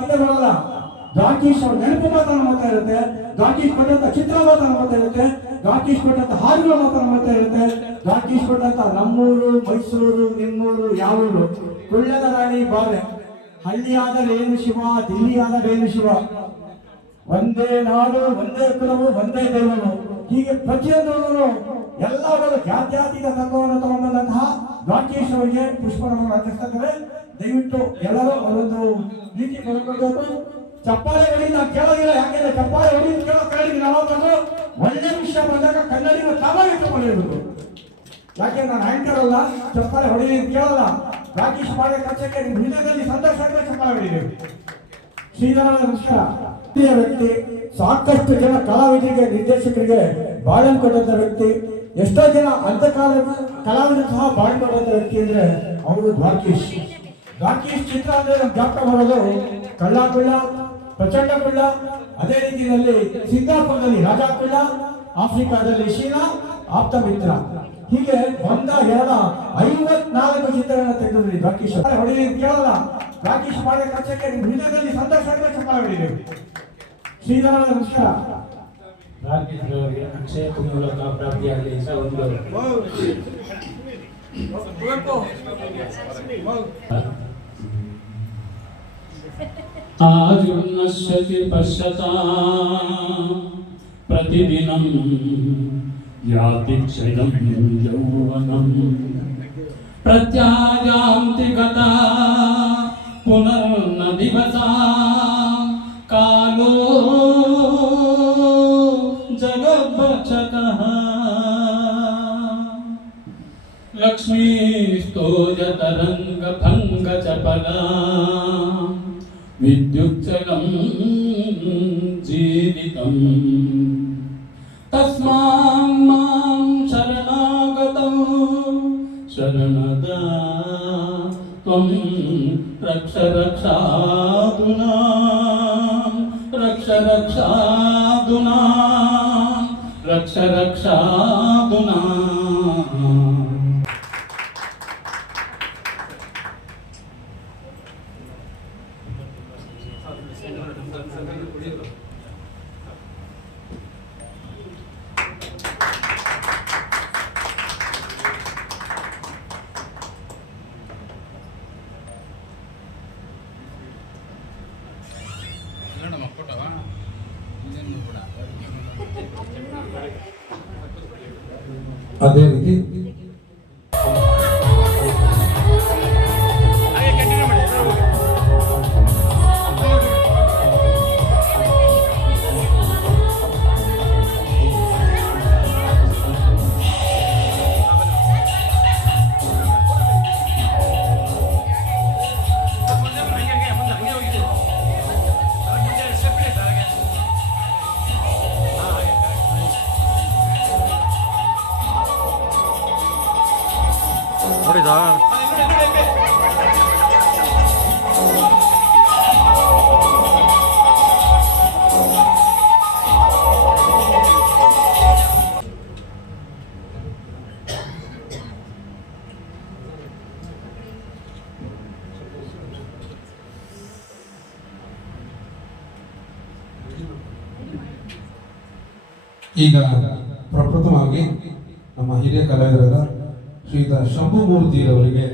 ಬರಲ್ಲ. ರಾಕೇಶ್ ಅವ್ರ ನೆನಪು ಮಾತ್ರ ನಮ್ಮ ಹತ್ರ ಇರುತ್ತೆ, ರಾಕೇಶ್ ಕೊಟ್ಟಂತ ಚಿತ್ರ ಮಾತ್ರ ನಮ್ಮ ಹತ್ರ ಇರುತ್ತೆ, ರಾಕೇಶ್ ಕೊಟ್ಟಂತ ಹಾಡುಗಳು ಮಾತ್ರ ನಮ್ಮ ಹತ್ರ ಇರುತ್ತೆ, ರಾಕೇಶ್ ಕೊಟ್ಟಂತ ನಮ್ಮೂರು, ಮೈಸೂರು, ನಿಮ್ಮೂರು, ಯಾವೂರು, ಕೊಳ್ಳದ ರಾಣಿ ಬಾವೆ, ಹಳ್ಳಿ ಆದರೆ ಏನು ಶಿವ, ದಿಲ್ಲಿ ಆದರೆ ಏನು ಶಿವ, ಒಂದೇ ನಾಡು, ಒಂದೇ ಕುಲವು, ಒಂದೇ ದೇವರು, ಹೀಗೆ ಪ್ರತಿಯೊಂದು ಎಲ್ಲರೂ ಜಾತ್ಯಾತೀತ ತತ್ವವನ್ನು ತಗೊಂಡಂತಹ ರಾಕೇಶ್ ಅವರಿಗೆ ಪುಷ್ಪವನ್ನು ಅರ್ಪಿಸ್ತಾ ಇದ್ದಾರೆ. ದಯವಿಟ್ಟು ಎಲ್ಲರೂ ಅವರೊಂದು ರೀತಿ ಕೊಡಬೇಕು. ಚಪ್ಪಾಳೆ ಹೊಡಿ ನಾವು ಕೇಳೋದಿಲ್ಲ, ಯಾಕೆಂದ್ರೆ ಚಪ್ಪಾಳೆ ಹೊಡಿ ಕೇಳೋ ಕೇಳಿದ್ವಿ ನಾವು. ಒಳ್ಳೆ ವಿಷಯ ಬಂದಾಗ ಕನ್ನಡಿಗ ತಾವಾಗಿ ತಗೊಂಡಿರ್ಬೇಕು. ಯಾಕೆಂದ್ರೆ ನಾನು ಆಂಕರ್ ಅಲ್ಲ, ಚಪ್ಪಾಳೆ ಹೊಡಿ ಕೇಳಲ್ಲ. ರಾಕೇಶ್ ಮಾಡೋ ಕೆಲಸಕ್ಕೆ ನಿಮ್ಮ ಹೃದಯದಲ್ಲಿ ಸಂತೋಷ ಆದರೆ ಚಪ್ಪಾಳೆ ಹೊಡಿಬೇಕು. ಶ್ರೀಧರ ನಮಸ್ಕಾರ. ವ್ಯಕ್ತಿ, ಸಾಕಷ್ಟು ಜನ ಕಲಾವಿದರಿಗೆ, ನಿರ್ದೇಶಕರಿಗೆ ಬಾಳನ್ನು ಕೊಟ್ಟಂತ ವ್ಯಕ್ತಿ, ಎಷ್ಟೋ ಜನ ಅಂತಕಾಲ ಕಲಾವಿದರು ಸಹ ಬಾಳ್ ಕೊಟ್ಟಂತ ವ್ಯಕ್ತಿ ಅಂದ್ರೆ ಅವರು ರಾಕೇಶ್. ರಾಕೇಶ್ ಚಿತ್ರ ಅಂದ್ರೆ ನಮ್ಗೆ ಜ್ಞಾಪಕ ಬರೋದು ಕಳ್ಳ ಕುಳ್ಳ, ಪ್ರಚಂಡ ಕುಳ್ಳ, ಅದೇ ರೀತಿಯಲ್ಲಿ ಸಿಂಗಾಪುರದಲ್ಲಿ ರಾಜಾ ಕುಳ್ಳ, ಆಫ್ರಿಕಾದಲ್ಲಿ ಶೀಲಾ, ಆಪ್ತ ಮಿತ್ರ, ಹೀಗೆ ಒಂದ ಎರಡ 54 ಚಿತ್ರಗಳನ್ನ ತೆಗೆದ್ರಿ ರಾಕೇಶ್. ಹೊಡಿ ಕೇಳಲ್ಲ. ರಾಕೇಶ್ ಮಾಡೋ ಕೆಲಸಕ್ಕೆ ನಿಮ್ಮ ಹೃದಯದಲ್ಲಿ ಸಂತೋಷ ಆದರೆ ಚಪ್ಪಾಳೆ ಹೊಡಿಬೇಕು. ಶ್ರೀಧರ ನಮಸ್ಕಾರ. ರಾಕೇಶ್ ಅವರಿಗೆ ಅಕ್ಷಯ ಮೂಲಕ ಪ್ರಾಪ್ತಿಯಾಗಲಿ ಅಂತ ಒಂದು ಆಜುರ್ನಶ್ಯತಿ ಪಶ್ಯತಾ ಪ್ರತಿದಿನಂ ಯಾತಿ ಕ್ಷಯಂ ಯೌವನಂ ಪ್ರತ್ಯಾಯಾಂತಿ ಗತಾ ಪುನರ್ನ ದಿವಸಾ ಕಾಲೋ ಜಗದ್ಭಕ್ಷಕಃ ಲಕ್ಷ್ಮೀಸ್ತೋಜತರಂಗ ಭಂಗ ಚಪಲಾ ವಿದ್ಯುಚ್ಚಲಂ ಜೀವಿತಂ ತಸ್ಮಾನ್ ಮಾಂ ಶರಣಾಗತಂ ಶರಣದಾ ತ್ವಂ ರಕ್ಷ ರಕ್ಷಾದುನಾ ರಕ್ಷ ರಕ್ಷಾದುನಾ ರಕ್ಷ ರಕ್ಷಾದುನಾ. ಅದೇ ರೀತಿ ನೋಡಿದಾ ಈಗ ಪ್ರಪ್ರಥಮವಾಗಿ ನಮ್ಮ ಹಿರಿಯ ಕಲಾವಿದರಾದ ಶ್ರೀಯುತ ಶಂಭುಮೂರ್ತಿಯವರಿಗೆ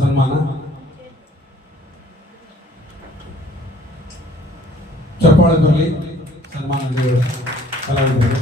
ಸನ್ಮಾನ. ಚಪ್ಪಾಳೆ ಬರಲಿ ಸನ್ಮಾನ ಕಲಾವಿದರು.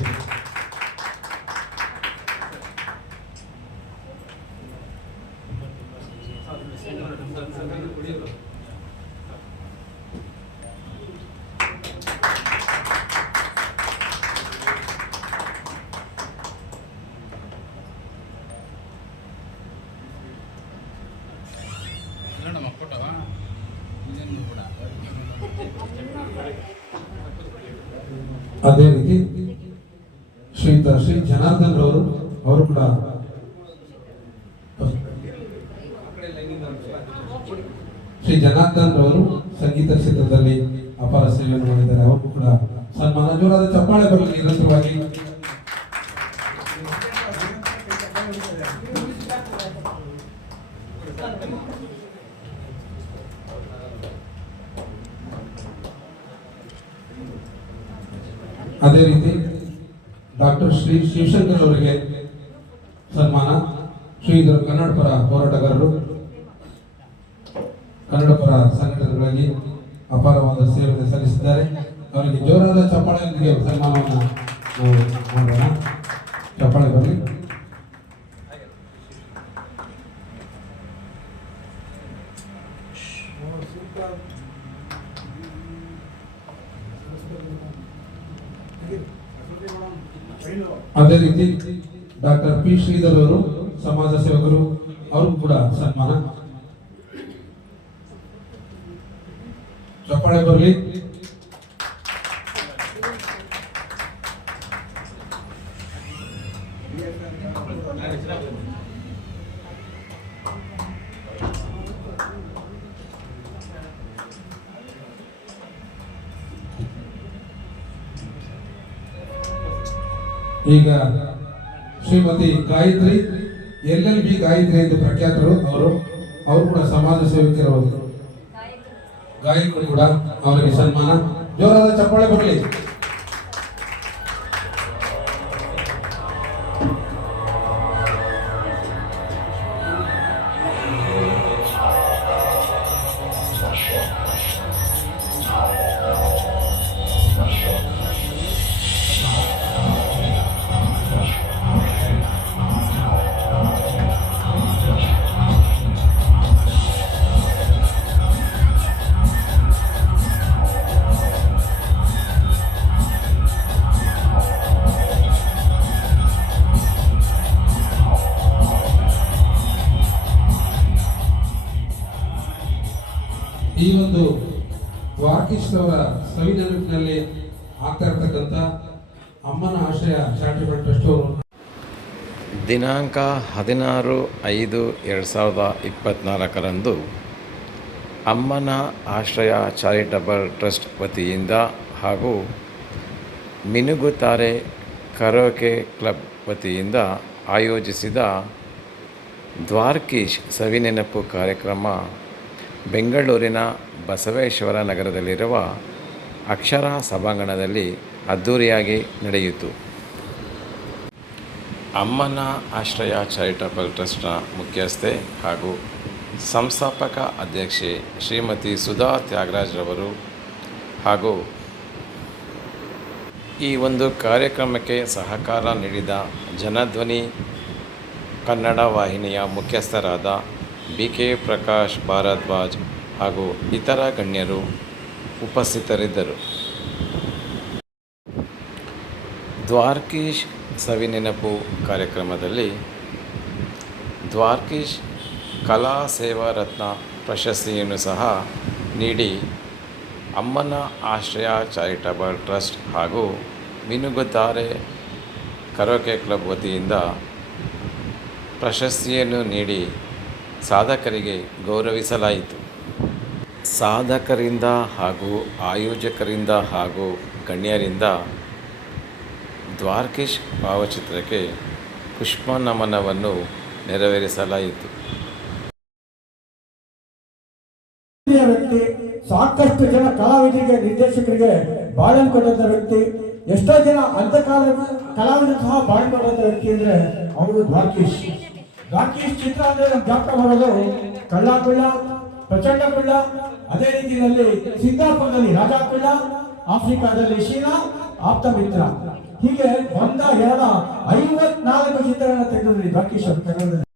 ಅದೇ ರೀತಿ ಶ್ರೀ ಜನಾರ್ದನ್ ರವರು ಅವರು ಕೂಡ ಶ್ರೀ ಜನಾರ್ದನ್ ರವರು ಸಂಗೀತ ಕ್ಷೇತ್ರದಲ್ಲಿ ಅಪಾರ ಸೇವೆಯನ್ನು ಮಾಡಿದ್ದಾರೆ. ಅವರು ಕೂಡ ಸನ್ಮಾನ. ಜೋರಾದ ಚಪ್ಪಾಳೆ ಬರಲಿ ನಿರಂತರವಾಗಿ. ಅದೇ ರೀತಿ ಡಾಕ್ಟರ್ ಶ್ರೀ ಶಿವಶಂಕರ್ ಅವರಿಗೆ ಸನ್ಮಾನ. ಶ್ರೀಧರ್ ಕನ್ನಡ ಪರ ಹೋರಾಟಗಾರರು, ಕನ್ನಡ ಪರ ಸಂಘಟನೆಗಳಲ್ಲಿ ಅಪಾರವಾದ ಸೇವೆ ಸಲ್ಲಿಸಿದ್ದಾರೆ. ಅವರಿಗೆ ಜೋರಾದ ಚಪ್ಪಾಳೆಯೊಂದಿಗೆ ಸನ್ಮಾನವನ್ನು ನಾವು ಮಾಡೋಣ. ಚಪ್ಪಾಳೆ ಬರಲಿ. ಅದೇ ರೀತಿ ಡಾಕ್ಟರ್ ಪಿ ಶ್ರೀಧರ್ ಅವರು ಸಮಾಜ ಸೇವಕರು, ಅವ್ರಿಗೂ ಕೂಡ ಸನ್ಮಾನ. ಚಪ್ಪಾಳೆ ಬರಲಿ. ಈಗ ಶ್ರೀಮತಿ ಗಾಯತ್ರಿ, LLB ಗಾಯತ್ರಿ ಎಂದು ಪ್ರಖ್ಯಾತರು ಅವರು ಕೂಡ ಸಮಾಜ ಸೇವಕರು, ಗಾಯಕರು ಕೂಡ. ಅವರಿಗೆ ಸನ್ಮಾನ. ಜೋರಾದ ಚಪ್ಪಾಳೆ ಬರಲಿ. ಈ ಒಂದು ದ್ವಾರಕೀಶ್ ಅವರ ಸವಿನೆನಪಿನಲ್ಲಿ ಆಗ್ತಾ ಇರತಕ್ಕಂಥ ಅಮ್ಮನ ಆಶ್ರಯ ಚಾರಿಟಬಲ್ ಟ್ರಸ್ಟ್ ಅವರು ದಿನಾಂಕ 16/5/2024 ಅಮ್ಮನ ಆಶ್ರಯ ಚಾರಿಟಬಲ್ ಟ್ರಸ್ಟ್ ವತಿಯಿಂದ ಹಾಗೂ ಮಿನುಗುತ್ತಾರೆ ಕರೋಕೆ ಕ್ಲಬ್ ವತಿಯಿಂದ ಆಯೋಜಿಸಿದ ದ್ವಾರಕೀಶ್ ಸವಿನೆನಪು ಕಾರ್ಯಕ್ರಮ ಬೆಂಗಳೂರಿನ ಬಸವೇಶ್ವರ ನಗರದಲ್ಲಿರುವ ಅಕ್ಷರ ಸಭಾಂಗಣದಲ್ಲಿ ಅದ್ಧೂರಿಯಾಗಿ ನಡೆಯಿತು. ಅಮ್ಮನ ಆಶ್ರಯ ಚಾರಿಟಬಲ್ ಟ್ರಸ್ಟ್ನ ಮುಖ್ಯಸ್ಥೆ ಹಾಗೂ ಸಂಸ್ಥಾಪಕ ಅಧ್ಯಕ್ಷೆ ಶ್ರೀಮತಿ ಸುಧಾ ತ್ಯಾಗರಾಜ್ರವರು ಹಾಗೂ ಈ ಒಂದು ಕಾರ್ಯಕ್ರಮಕ್ಕೆ ಸಹಕಾರ ನೀಡಿದ ಜನಧ್ವನಿ ಕನ್ನಡ ವಾಹಿನಿಯ ಮುಖ್ಯಸ್ಥರಾದ BK ಪ್ರಕಾಶ್ ಭಾರದ್ವಾಜ್ ಹಾಗೂ ಇತರ ಗಣ್ಯರು ಉಪಸ್ಥಿತರಿದ್ದರು. ದ್ವಾರಕೀಶ್ ಸವಿನೆನಪು ಕಾರ್ಯಕ್ರಮದಲ್ಲಿ ದ್ವಾರಕೀಶ್ ಕಲಾ ಸೇವಾ ರತ್ನ ಪ್ರಶಸ್ತಿಯನ್ನು ಸಹ ನೀಡಿ ಅಮ್ಮನ ಆಶ್ರಯ ಚಾರಿಟಬಲ್ ಟ್ರಸ್ಟ್ ಹಾಗೂ ಮಿನುಗುತ್ತಾರೆ ಕರೋಕೆ ಕ್ಲಬ್ ವತಿಯಿಂದ ಪ್ರಶಸ್ತಿಯನ್ನು ನೀಡಿ ಸಾಧಕರಿಗೆ ಗೌರವಿಸಲಾಯಿತು. ಸಾಧಕರಿಂದ ಹಾಗೂ ಆಯೋಜಕರಿಂದ ಹಾಗೂ ಗಣ್ಯರಿಂದ ದ್ವಾರಕೀಶ್ ಭಾವಚಿತ್ರಕ್ಕೆ ಪುಷ್ಪ ನಮನವನ್ನು ನೆರವೇರಿಸಲಾಯಿತು. ವ್ಯಕ್ತಿ, ಸಾಕಷ್ಟು ಜನ ಕಲಾವಿದರಿಗೆ, ನಿರ್ದೇಶಕರಿಗೆ ಬಾಳನ್ನು ಕೊಟ್ಟಂತ ವ್ಯಕ್ತಿ, ಎಷ್ಟೋ ಜನ ಅಂತಕಾಲ ಕಲಾವಿದರು ಸಹ ಬಾಳನ್ನು ಕೊಟ್ಟಂತ ವ್ಯಕ್ತಿ ಅಂದ್ರೆ ಅವರು ದ್ವಾರಕೀಶ್. ದ್ವಾರಕೀಶ್ ಚಿತ್ರ ಅಂದ್ರೆ ನಮ್ಗೆ ಜ್ಞಾಪಕ ಬರೋದು ಕಳ್ಳ ಕುಳ್ಳ, ಪ್ರಚಂಡ ಕುಳ್ಳ, ಅದೇ ರೀತಿಯಲ್ಲಿ ಸಿಂಗಾಪುರದಲ್ಲಿ ರಾಜಾ ಕುಳ್ಳ, ಆಫ್ರಿಕಾದಲ್ಲಿ ಶೀನಾ, ಆಪ್ತ ಮಿತ್ರ, ಹೀಗೆ 54 ಚಿತ್ರಗಳನ್ನ ತೆಗೆದಿದ್ರಿ ದ್ವಾರಕೀಶ್ ಅವರು ತೆಗೆದಿದ್ದಾರೆ.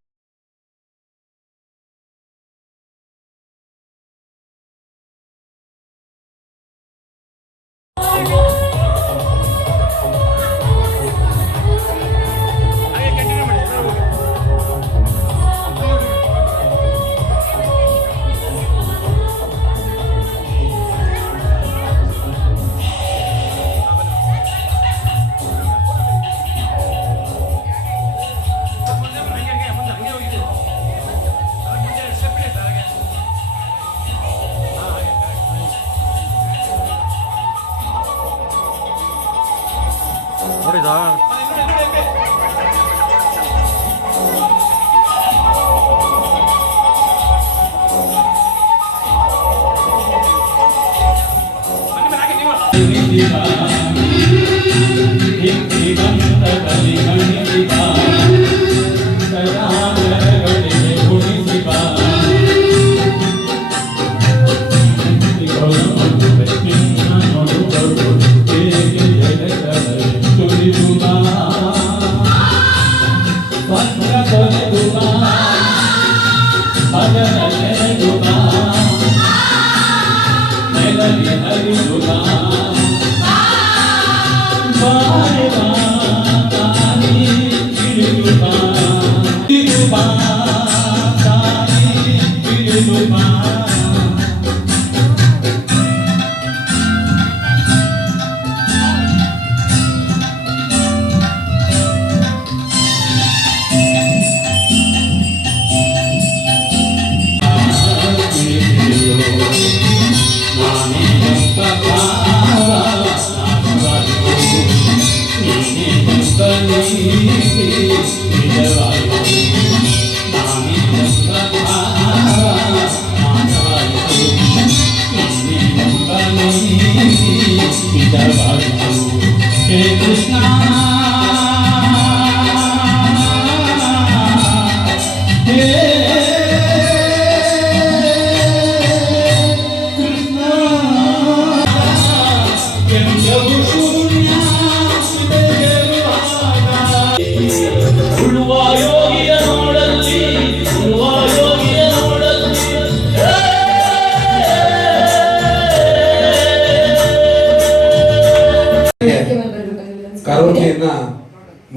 ಕರೋಕೆಯನ್ನ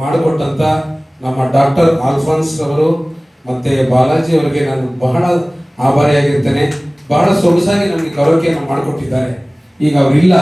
ಮಾಡಿಕೊಟ್ಟಂತ ನಮ್ಮ ಡಾಕ್ಟರ್ ಆಲ್ಫಾನ್ಸ್ ಅವರು ಮತ್ತೆ ಬಾಲಾಜಿ ಅವರಿಗೆ ನಾನು ಬಹಳ ಆಭಾರಿಯಾಗಿರ್ತೇನೆ. ಬಹಳ ಸೊಗಸಾಗಿ ನಮಗೆ ಕರೋಕೆಯನ್ನು ಮಾಡಿಕೊಟ್ಟಿದ್ದಾರೆ. ಈಗ ಅವರಿಲ್ಲ.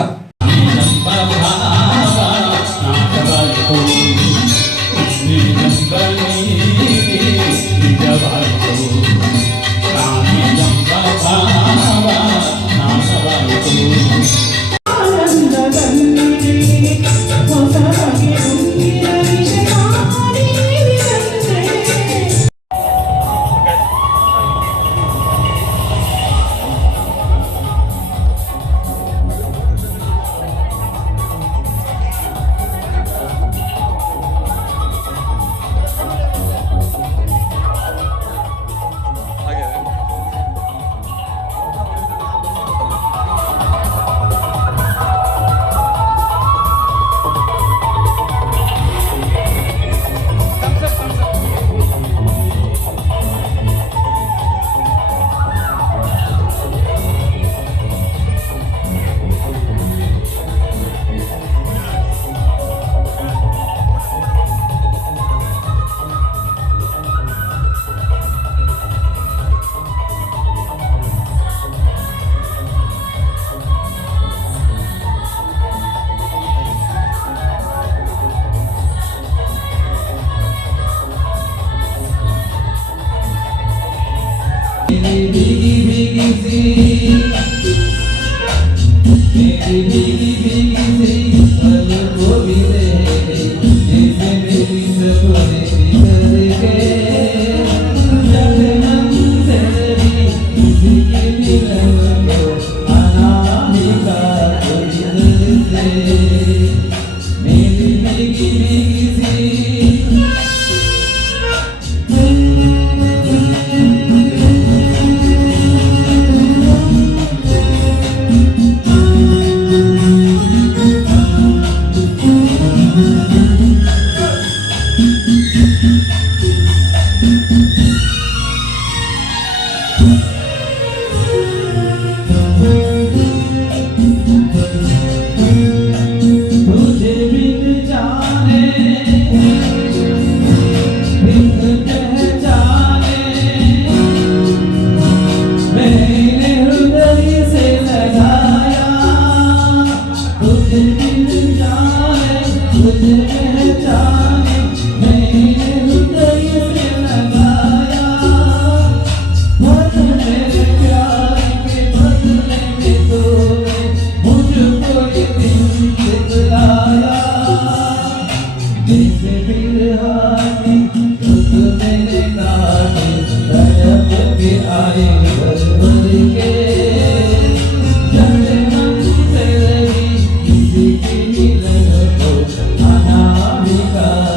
Anámica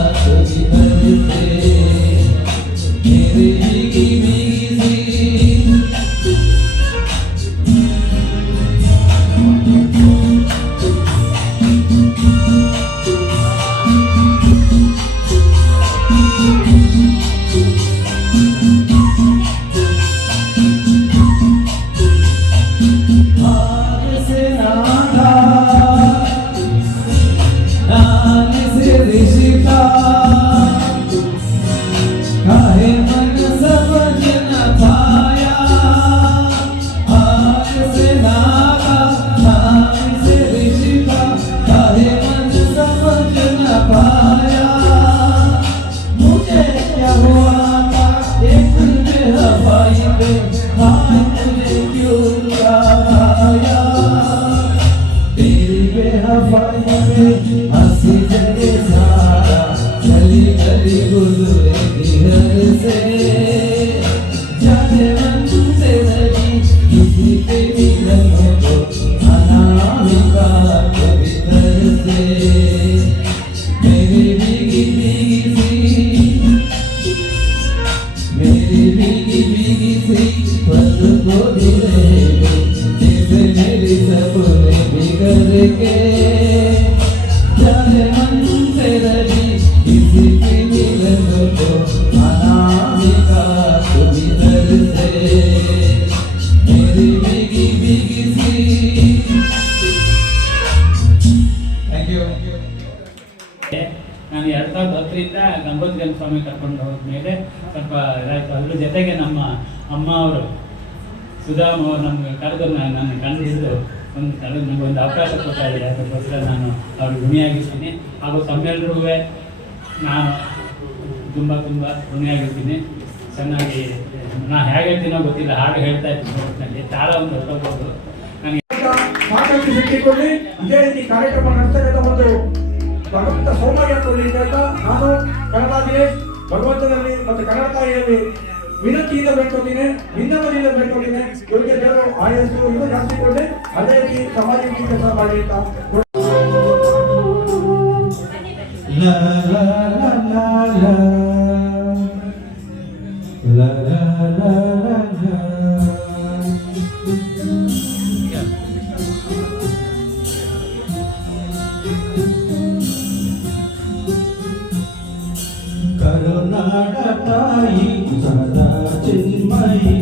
पे हाय मुझे क्यों आया तेरी बेवफाई में हंसी जगे सारा गली गली गुजरेगी घर से जाने मन से लगी किसी के मिलन को अनामिका भीतर से मेरी भीगी भीगी सी पल को गिरेगी जैसे मेरी सपने बिगड़ के जाने मन से लगी किसी की मिलन को अनामिका भीतर से मेरी भीगी सी थैंक यू ನಾನು 2010ರಿಂದ ಗಣಪತಿ ಸ್ವಾಮಿ ಕರ್ಕೊಂಡು ಹೋದ್ಮೇಲೆ ಸ್ವಲ್ಪ ಇದಾಯಿತು. ಅದ್ರ ಜೊತೆಗೆ ನಮ್ಮ ಅಮ್ಮ ಅವರು ಸುಧಾಮ್ ಅವರು ನಮ್ಗೆ ಕರೆದು ನಾನು ಕಂಡು ಹಿಡಿದು ನನಗೆ ಒಂದು ಅವಕಾಶ ಕೊಡ್ತಾ ಇದ್ದಾರೆ. ಅದಕ್ಕೋಸ್ಕರ ನಾನು ಅವ್ರಿಗೆ ಋಣಿಯಾಗಿರ್ತೀನಿ. ಹಾಗೂ ತಮ್ಮೆಲ್ಲರಿಗೂ ನಾನು ತುಂಬ ಋಣಿಯಾಗಿರ್ತೀನಿ. ಚೆನ್ನಾಗಿ ನಾನು ಹೇಗೆ ಹೇಳ್ತೀನೋ ಗೊತ್ತಿಲ್ಲ, ಹಾಡು ಹೇಳ್ತಾ ಇದ್ದೀನಿ ಒಟ್ಟಿನಲ್ಲಿ ತಾಳ ಒಂದು ಹೊರಟೋಗ್ಬೋದು. ನನಗೆ ಸಾಕಷ್ಟು ಸಿಕ್ಕಿಕೊಳ್ಳಿ. ಇದೇ ರೀತಿ ಕಾರ್ಯಕ್ರಮ ನಡೆಸ್ತಕ್ಕಂಥ ಒಂದು ಭಗವಂತ ಸೌಭಾಗ್ಯ ಕೊಡಲಿ ಅಂತ ನಾನು ಕನ್ನಡ ದಿನೇಶ್ ಭಗವಂತನಲ್ಲಿ ಮತ್ತು ಕನ್ನಡ ತಾಯಿಯಲ್ಲಿ ವಿನಂತಿಯಿಂದ ಬೇಡ್ಕೊತೀನಿ, ವಿನ್ನಪದಿಂದ ಬೇಡ್ಕೊತೀನಿ. ಇವರಿಗೆ ದೇವರು ಆಯಸ್ಸು ಇನ್ನೂ ಜಾಸ್ತಿ ಕೊಡಲಿ, ಅದೇ ರೀತಿ ಸಮಾಜಕ್ಕೆ ಕೆಲಸ ಮಾಡಿ ಅಂತ. La la la la la la la la la ಕರುನಾಡ ತಾಯಿ ಸದಾ ಚಿನ್ಮಯಿ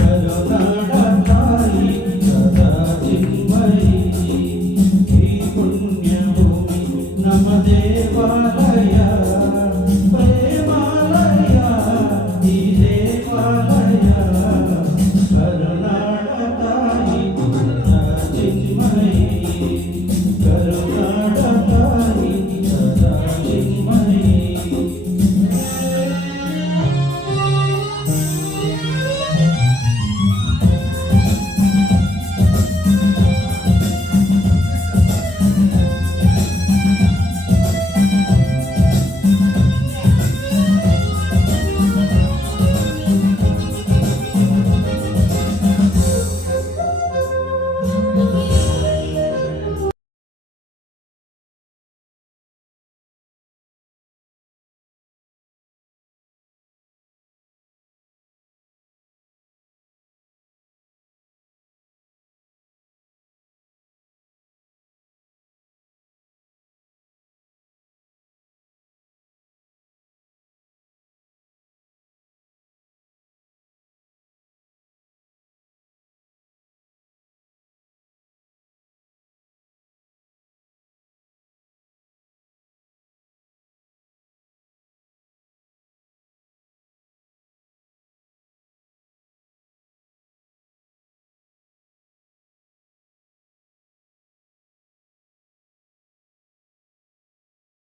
ಕರುನಾಡ ತಾಯಿ ಸದಾ ಚಿನ್ಮಯಿ ಈ ಪುಣ್ಯ ಭೂಮಿ ನಮ್ಮ ದೇವಾಲಯ